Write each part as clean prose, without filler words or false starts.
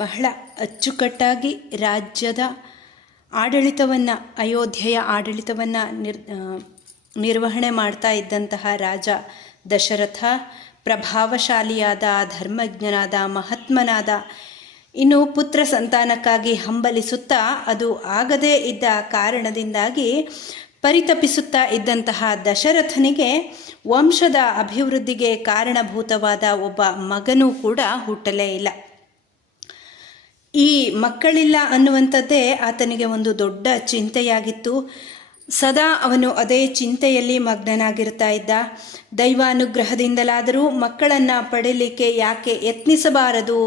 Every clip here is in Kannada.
ಬಹಳ ಅಚ್ಚುಕಟ್ಟಾಗಿ ರಾಜ್ಯದ ಆಡಳಿತವನ್ನು, ಅಯೋಧ್ಯೆಯ ಆಡಳಿತವನ್ನು ನಿರ್ವಹಣೆ ಮಾಡ್ತಾ ಇದ್ದಂತಹ ರಾಜ ದಶರಥ ಪ್ರಭಾವಶಾಲಿಯಾದ, ಧರ್ಮಜ್ಞನಾದ, ಮಹಾತ್ಮನಾದ. ಇನ್ನು ಪುತ್ರ ಸಂತಾನಕ್ಕಾಗಿ ಹಂಬಲಿಸುತ್ತಾ ಅದು ಆಗದೇ ಇದ್ದ ಕಾರಣದಿಂದಾಗಿ ಪರಿತಪಿಸುತ್ತಾ ಇದ್ದಂತಹ ದಶರಥನಿಗೆ ವಂಶದ ಅಭಿವೃದ್ಧಿಗೆ ಕಾರಣಭೂತವಾದ ಒಬ್ಬ ಮಗನೂ ಕೂಡ ಹುಟ್ಟಲೇ ಇಲ್ಲ. ಈ ಮಕ್ಕಳಿಲ್ಲ ಅನ್ನುವಂಥದ್ದೇ ಆತನಿಗೆ ಒಂದು ದೊಡ್ಡ ಚಿಂತೆಯಾಗಿತ್ತು. ಸದಾ ಅವನು ಅದೇ ಚಿಂತೆಯಲ್ಲಿ ಮಗ್ನನಾಗಿರ್ತಾ ಇದ್ದ. ದೈವಾನುಗ್ರಹದಿಂದಲಾದರೂ ಮಕ್ಕಳನ್ನು ಪಡೆಯಲಿಕ್ಕೆ ಯಾಕೆ ಯತ್ನಿಸಬಾರದು,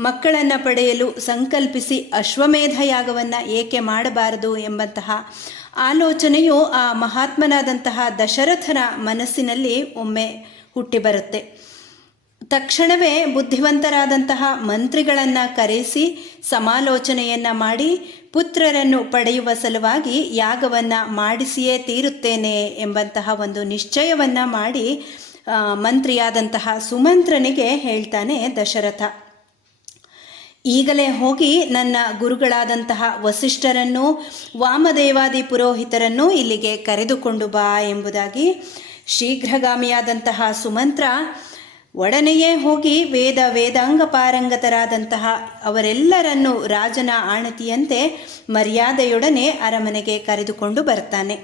ಮಕ್ಕಳನ್ನು ಪಡೆಯಲು ಸಂಕಲ್ಪಿಸಿ ಅಶ್ವಮೇಧ ಯಾಗವನ್ನು ಏಕೆ ಮಾಡಬಾರದು ಎಂಬಂತಹ ಆಲೋಚನೆಯು ಆ ಮಹಾತ್ಮನಾದಂತಹ ದಶರಥನ ಮನಸ್ಸಿನಲ್ಲಿ ಒಮ್ಮೆ ಹುಟ್ಟಿ ಬರುತ್ತೆ. ತಕ್ಷಣವೇ ಬುದ್ಧಿವಂತರಾದಂತಹ ಮಂತ್ರಿಗಳನ್ನು ಕರೆಸಿ ಸಮಾಲೋಚನೆಯನ್ನು ಮಾಡಿ ಪುತ್ರರನ್ನು ಪಡೆಯುವ ಸಲುವಾಗಿ ಯಾಗವನ್ನು ಮಾಡಿಸಿಯೇ ತೀರುತ್ತೇನೆ ಎಂಬಂತಹ ಒಂದು ನಿಶ್ಚಯವನ್ನು ಮಾಡಿ ಮಂತ್ರಿಯಾದಂತಹ ಸುಮಂತ್ರನಿಗೆ ಹೇಳ್ತಾನೆ ದಶರಥ. ಈಗಲೇ ಹೋಗಿ ನನ್ನ ಗುರುಗಳಾದಂತಹ ವಸಿಷ್ಠರನ್ನು, ವಾಮದೇವಾದಿ ಪುರೋಹಿತರನ್ನು ಇಲ್ಲಿಗೆ ಕರೆದುಕೊಂಡು ಬಾ ಎಂಬುದಾಗಿ ಶೀಘ್ರಗಾಮಿಯಾದಂತಹ ಸುಮಂತ್ರ ಒಡನೆಯೇ ಹೋಗಿ ವೇದಾಂಗ ಪಾರಂಗತರಾದಂತಹ ಅವರೆಲ್ಲರನ್ನು ರಾಜನ ಆಣತಿಯಂತೆ ಮರ್ಯಾದೆಯೊಡನೆ ಅರಮನೆಗೆ ಕರೆದುಕೊಂಡು ಬರ್ತಾನೆ.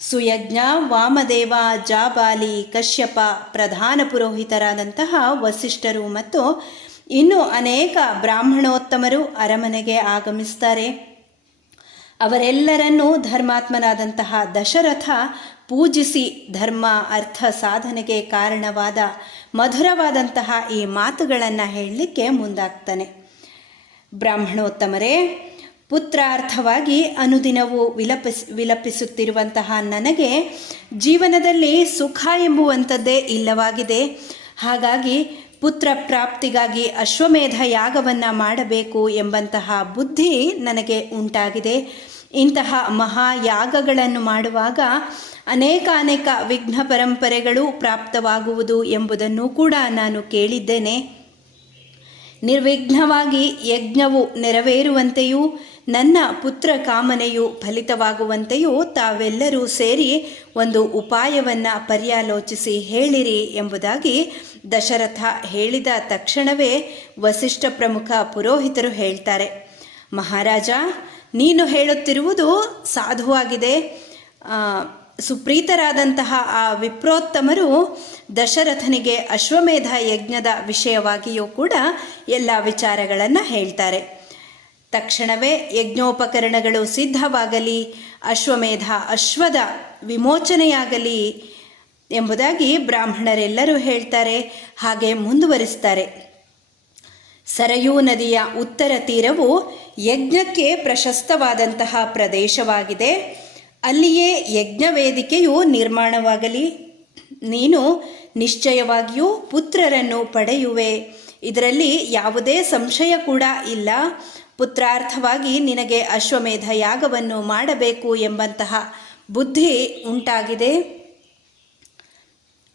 ಸುಯಜ್ಞ, ವಾಮದೇವ, ಜಾಬಾಲಿ, ಕಶ್ಯಪ, ಪ್ರಧಾನ ಪುರೋಹಿತರಾದಂತಹ ವಸಿಷ್ಠರು ಮತ್ತು ಇನ್ನೂ ಅನೇಕ ಬ್ರಾಹ್ಮಣೋತ್ತಮರು ಅರಮನೆಗೆ ಆಗಮಿಸ್ತಾರೆ. ಅವರೆಲ್ಲರನ್ನೂ ಧರ್ಮಾತ್ಮನಾದಂತಹ ದಶರಥ ಪೂಜಿಸಿ ಧರ್ಮ ಅರ್ಥ ಸಾಧನೆಗೆ ಕಾರಣವಾದ ಮಧುರವಾದಂತಹ ಈ ಮಾತುಗಳನ್ನು ಹೇಳಲಿಕ್ಕೆ ಮುಂದಾಗ್ತಾನೆ. ಬ್ರಾಹ್ಮಣೋತ್ತಮರೇ, ಪುತ್ರಾರ್ಥವಾಗಿ ಅನುದಿನವೂ ವಿಲಪಿಸುತ್ತಿರುವಂತಹ ನನಗೆ ಜೀವನದಲ್ಲಿ ಸುಖ ಎಂಬುವಂಥದ್ದೇ ಇಲ್ಲವಾಗಿದೆ. ಹಾಗಾಗಿ ಪುತ್ರ ಪ್ರಾಪ್ತಿಗಾಗಿ ಅಶ್ವಮೇಧ ಯಾಗವನ್ನು ಮಾಡಬೇಕು ಎಂಬಂತಹ ಬುದ್ಧಿ ನನಗೆ ಉಂಟಾಗಿದೆ. ಇಂತಹ ಮಹಾಯಾಗಗಳನ್ನು ಮಾಡುವಾಗ ಅನೇಕ ವಿಘ್ನ ಪರಂಪರೆಗಳು ಪ್ರಾಪ್ತವಾಗುವುದು ಎಂಬುದನ್ನು ಕೂಡ ನಾನು ಕೇಳಿದ್ದೇನೆ. ನಿರ್ವಿಘ್ನವಾಗಿ ಯಜ್ಞವು ನೆರವೇರುವಂತೆಯೂ ನನ್ನ ಪುತ್ರ ಕಾಮನೆಯು ಫಲಿತವಾಗುವಂತೆಯೂ ತಾವೆಲ್ಲರೂ ಸೇರಿ ಒಂದು ಉಪಾಯವನ್ನು ಪರ್ಯಾಲೋಚಿಸಿ ಹೇಳಿರಿ ಎಂಬುದಾಗಿ ದಶರಥ ಹೇಳಿದ ತಕ್ಷಣವೇ ವಸಿಷ್ಠ ಪ್ರಮುಖ ಪುರೋಹಿತರು ಹೇಳ್ತಾರೆ, ಮಹಾರಾಜ, ನೀನು ಹೇಳುತ್ತಿರುವುದು ಸಾಧುವಾಗಿದೆ. ಸುಪ್ರೀತರಾದಂತಹ ಆ ವಿಪ್ರೋತ್ತಮರು ದಶರಥನಿಗೆ ಅಶ್ವಮೇಧ ಯಜ್ಞದ ವಿಷಯವಾಗಿಯೂ ಕೂಡ ಎಲ್ಲ ವಿಚಾರಗಳನ್ನು ಹೇಳ್ತಾರೆ. ತಕ್ಷಣವೇ ಯಜ್ಞೋಪಕರಣಗಳು ಸಿದ್ಧವಾಗಲಿ, ಅಶ್ವದ ವಿಮೋಚನೆಯಾಗಲಿ ಎಂಬುದಾಗಿ ಬ್ರಾಹ್ಮಣರೆಲ್ಲರೂ ಹೇಳ್ತಾರೆ. ಹಾಗೆ ಮುಂದುವರಿಸ್ತಾರೆ. ಸರಯೂ ನದಿಯ ಉತ್ತರ ತೀರವು ಯಜ್ಞಕ್ಕೆ ಪ್ರಶಸ್ತವಾದಂತಹ ಪ್ರದೇಶವಾಗಿದೆ. ಅಲ್ಲಿಯೇ ಯಜ್ಞ ವೇದಿಕೆಯು ನಿರ್ಮಾಣವಾಗಲಿ. ನೀನು ನಿಶ್ಚಯವಾಗಿಯೂ ಪುತ್ರರನ್ನು ಪಡೆಯುವೆ, ಇದರಲ್ಲಿ ಯಾವುದೇ ಸಂಶಯ ಕೂಡ ಇಲ್ಲ. ಪುತ್ರಾರ್ಥವಾಗಿ ನಿನಗೆ ಅಶ್ವಮೇಧ ಯಾಗವನ್ನು ಮಾಡಬೇಕು ಎಂಬಂತಹ ಬುದ್ಧಿ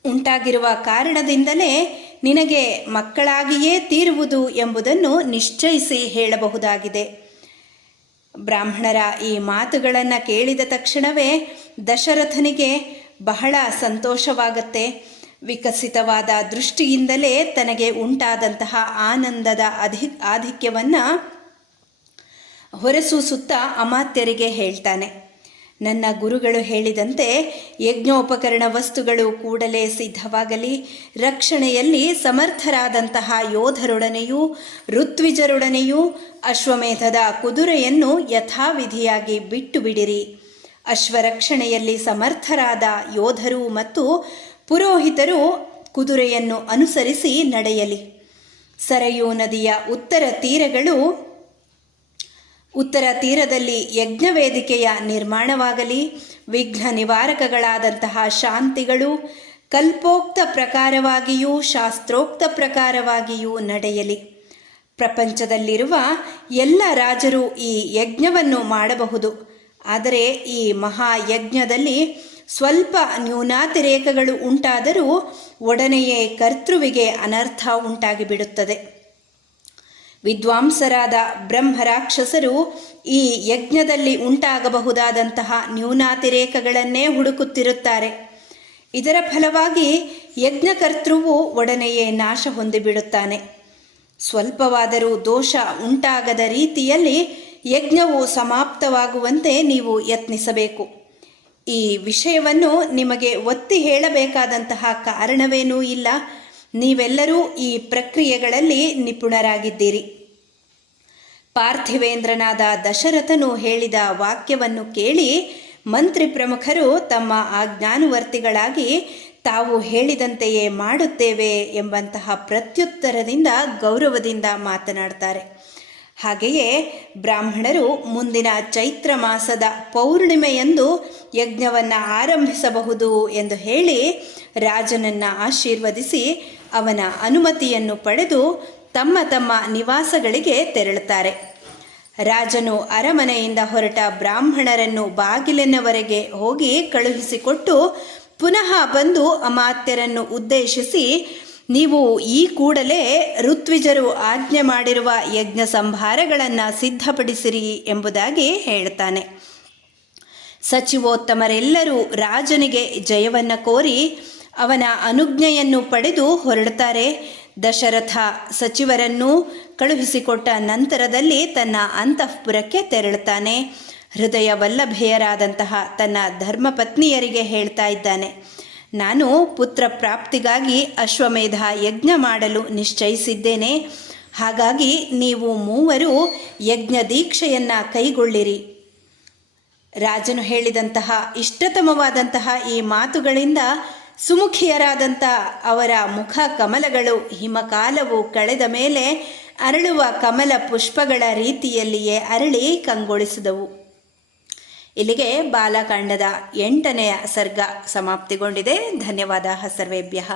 ಉಂಟಾಗಿರುವ ಕಾರಣದಿಂದಲೇ ನಿನಗೆ ಮಕ್ಕಳಾಗಿಯೇ ತೀರುವುದು ಎಂಬುದನ್ನು ನಿಶ್ಚಯಿಸಿ ಹೇಳಬಹುದಾಗಿದೆ. ಬ್ರಾಹ್ಮಣರ ಈ ಮಾತುಗಳನ್ನು ಕೇಳಿದ ತಕ್ಷಣವೇ ದಶರಥನಿಗೆ ಬಹಳ ಸಂತೋಷವಾಗುತ್ತೆ. ವಿಕಸಿತವಾದ ದೃಷ್ಟಿಯಿಂದಲೇ ತನಗೆ ಉಂಟಾದಂತಹ ಆನಂದದ ಆಧಿಕ್ಯವನ್ನು ಹೊರಸೂಸುತ್ತಾ ಅಮಾತ್ಯರಿಗೆ ಹೇಳ್ತಾನೆ. ನನ್ನ ಗುರುಗಳು ಹೇಳಿದಂತೆ ಯಜ್ಞೋಪಕರಣ ವಸ್ತುಗಳು ಕೂಡಲೇ ಸಿದ್ಧವಾಗಲಿ. ರಕ್ಷಣೆಯಲ್ಲಿ ಸಮರ್ಥರಾದಂತಹ ಯೋಧರೊಡನೆಯೂ ಋತ್ವಿಜರೊಡನೆಯೂ ಅಶ್ವಮೇಧದ ಕುದುರೆಯನ್ನು ಯಥಾವಿಧಿಯಾಗಿ ಬಿಟ್ಟು ಬಿಡಿರಿ. ಅಶ್ವರಕ್ಷಣೆಯಲ್ಲಿ ಸಮರ್ಥರಾದ ಯೋಧರು ಮತ್ತು ಪುರೋಹಿತರು ಕುದುರೆಯನ್ನು ಅನುಸರಿಸಿ ನಡೆಯಲಿ. ಸರಯೂ ನದಿಯ ಉತ್ತರ ತೀರದಲ್ಲಿ ಯಜ್ಞವೇದಿಕೆಯ ನಿರ್ಮಾಣವಾಗಲಿ. ವಿಘ್ನ ನಿವಾರಕಗಳಾದಂತಹ ಶಾಂತಿಗಳು ಕಲ್ಪೋಕ್ತ ಪ್ರಕಾರವಾಗಿಯೂ ಶಾಸ್ತ್ರೋಕ್ತ ಪ್ರಕಾರವಾಗಿಯೂ ನಡೆಯಲಿ. ಪ್ರಪಂಚದಲ್ಲಿರುವ ಎಲ್ಲ ರಾಜರು ಈ ಯಜ್ಞವನ್ನು ಮಾಡಬಹುದು. ಆದರೆ ಈ ಮಹಾಯಜ್ಞದಲ್ಲಿ ಸ್ವಲ್ಪ ನ್ಯೂನಾತಿರೇಕಗಳು ಉಂಟಾದರೂ ಒಡನೆಯೇ ಕರ್ತೃವಿಗೆ ಅನರ್ಥ ಉಂಟಾಗಿಬಿಡುತ್ತದೆ. ವಿದ್ವಾಂಸರಾದ ಬ್ರಹ್ಮರಾಕ್ಷಸರು ಈ ಯಜ್ಞದಲ್ಲಿ ಉಂಟಾಗಬಹುದಾದಂತಹ ನ್ಯೂನಾತಿರೇಕಗಳನ್ನೇ ಹುಡುಕುತ್ತಿರುತ್ತಾರೆ. ಇದರ ಫಲವಾಗಿ ಯಜ್ಞಕರ್ತೃವು ಒಡನೆಯೇ ನಾಶ ಹೊಂದಿಬಿಡುತ್ತಾನೆ. ಸ್ವಲ್ಪವಾದರೂ ದೋಷ ಉಂಟಾಗದ ರೀತಿಯಲ್ಲಿ ಯಜ್ಞವು ಸಮಾಪ್ತವಾಗುವಂತೆ ನೀವು ಯತ್ನಿಸಬೇಕು. ಈ ವಿಷಯವನ್ನು ನಿಮಗೆ ಒತ್ತಿ ಹೇಳಬೇಕಾದಂತಹ ಕಾರಣವೇನೂ ಇಲ್ಲ. ನೀವೆಲ್ಲರೂ ಈ ಪ್ರಕ್ರಿಯೆಗಳಲ್ಲಿ ನಿಪುಣರಾಗಿದ್ದೀರಿ. ಪಾರ್ಥಿವೇಂದ್ರನಾದ ದಶರಥನು ಹೇಳಿದ ವಾಕ್ಯವನ್ನು ಕೇಳಿ ಮಂತ್ರಿ ಪ್ರಮುಖರು ತಮ್ಮ ಆಜ್ಞಾನುವರ್ತಿಗಳಾಗಿ ತಾವು ಹೇಳಿದಂತೆಯೇ ಮಾಡುತ್ತೇವೆ ಎಂಬಂತಹ ಪ್ರತ್ಯುತ್ತರದಿಂದ ಗೌರವದಿಂದ ಮಾತನಾಡ್ತಾರೆ. ಹಾಗೆಯೇ ಬ್ರಾಹ್ಮಣರು ಮುಂದಿನ ಚೈತ್ರ ಮಾಸದ ಪೌರ್ಣಿಮೆಯಂದು ಯಜ್ಞವನ್ನು ಆರಂಭಿಸಬಹುದು ಎಂದು ಹೇಳಿ ರಾಜನನ್ನು ಆಶೀರ್ವದಿಸಿ ಅವನ ಅನುಮತಿಯನ್ನು ಪಡೆದು ತಮ್ಮ ತಮ್ಮ ನಿವಾಸಗಳಿಗೆ ತೆರಳುತ್ತಾರೆ. ರಾಜನು ಅರಮನೆಯಿಂದ ಹೊರಟ ಬ್ರಾಹ್ಮಣರನ್ನು ಬಾಗಿಲಿನವರೆಗೆ ಹೋಗಿ ಕಳುಹಿಸಿಕೊಟ್ಟು ಪುನಃ ಬಂದು ಅಮಾತ್ಯರನ್ನು ಉದ್ದೇಶಿಸಿ, ನೀವು ಈ ಕೂಡಲೇ ಋತ್ವಿಜರು ಆಜ್ಞೆ ಮಾಡಿರುವ ಯಜ್ಞ ಸಂಭಾರಗಳನ್ನು ಸಿದ್ಧಪಡಿಸಿರಿ ಎಂಬುದಾಗಿ ಹೇಳ್ತಾನೆ. ಸಚಿವೋತ್ತಮರೆಲ್ಲರೂ ರಾಜನಿಗೆ ಜಯವನ್ನು ಕೋರಿ ಅವನ ಅನುಜ್ಞೆಯನ್ನು ಪಡೆದು ಹೊರಡುತ್ತಾರೆ. ದಶರಥ ಸಚಿವರನ್ನು ಕಳುಹಿಸಿಕೊಟ್ಟ ನಂತರದಲ್ಲಿ ತನ್ನ ಅಂತಃಪುರಕ್ಕೆ ತೆರಳುತ್ತಾನೆ. ಹೃದಯ ವಲ್ಲಭೆಯರಾದಂತಹ ತನ್ನ ಧರ್ಮಪತ್ನಿಯರಿಗೆ ಹೇಳ್ತಾ ಇದ್ದಾನೆ, ನಾನು ಪುತ್ರ ಪ್ರಾಪ್ತಿಗಾಗಿ ಅಶ್ವಮೇಧ ಯಜ್ಞ ಮಾಡಲು ನಿಶ್ಚಯಿಸಿದ್ದೇನೆ. ಹಾಗಾಗಿ ನೀವು ಮೂವರು ಯಜ್ಞ ದೀಕ್ಷೆಯನ್ನು ಕೈಗೊಳ್ಳಿರಿ. ರಾಜನು ಹೇಳಿದಂತಹ ಇಷ್ಟತಮವಾದಂತಹ ಈ ಮಾತುಗಳಿಂದ ಸುಮುಖಿಯರಾದಂಥ ಅವರ ಮುಖ ಕಮಲಗಳು ಹಿಮಕಾಲವು ಕಳೆದ ಮೇಲೆ ಅರಳುವ ಕಮಲ ಪುಷ್ಪಗಳ ರೀತಿಯಲ್ಲಿಯೇ ಅರಳಿ ಕಂಗೊಳಿಸಿದವು. ಇಲ್ಲಿಗೆ ಬಾಲಕಾಂಡದ 8ನೇ ಸರ್ಗ ಸಮಾಪ್ತಿಗೊಂಡಿದೆ. ಧನ್ಯವಾದ ಸರ್ವೇಭ್ಯಃ.